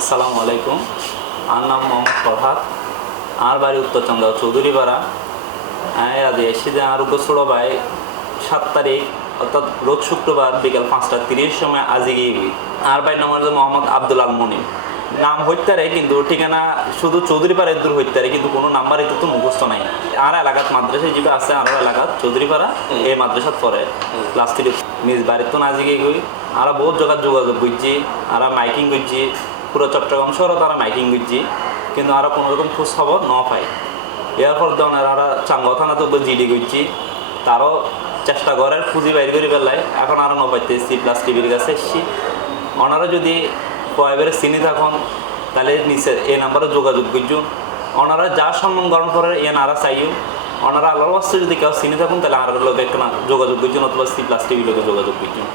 আসসালামু আলাইকুম। আমার নাম মোহাম্মদ ফরহাদ। আমার বাড়ি উত্তর চন্দ্র চৌধুরীপাড়া। আজ এসে যে আরোগ্য ছোটো ভাই 7 তারিখ অর্থাৎ রোজ শুক্রবার বিকাল 5:30 সময় আজি গিয়ে আর ভাই নাম হচ্ছে মোহাম্মদ আব্দুল আল মনির। নাম হইতে পারে কিন্তু ঠিকানা শুধু চৌধুরীপাড়ার দূর হইতে পারে, কিন্তু কোনো নাম্বার এতে তো মুখস্থ নাই। আর এলাকাত মাদ্রাসা যেটা আছে আর এলাকাত চৌধুরীপাড়া এই মাদ্রাসাত পড়ে ক্লাস 3 নিজ বাড়ির তো নাজি গিয়ে গই। আর বহুত জায়গায় যোগাযোগ করছি, আর মাইকিং করছি, পুরো চট্টগ্রাম শহরও তারা মাইকিং করছি, কিন্তু আরও কোনো রকম খোঁজ খবর ন পাই। এরপর তো ওনারা চাঙ্গা থানা তো জিডি করছি, তারও চেষ্টা করার পুঁজি বাইর করে পেলাই। এখন আরও ন পাইতে C+ টিভির কাছে এসছি। ওনারা যদি কয়েবারে চিনি থাকুন তাহলে নিচে এই নাম্বারে যোগাযোগ করছুন। ওনারা যা সম্মান গ্রহণ করে এ নারা চাইও। ওনারা আল্লাহর বাস্তে যদি কেউ চিনি থাকুন তাহলে আর লোক একটা যোগাযোগ করছুন, অথবা C+ টিভির লোকে যোগাযোগ করছুন।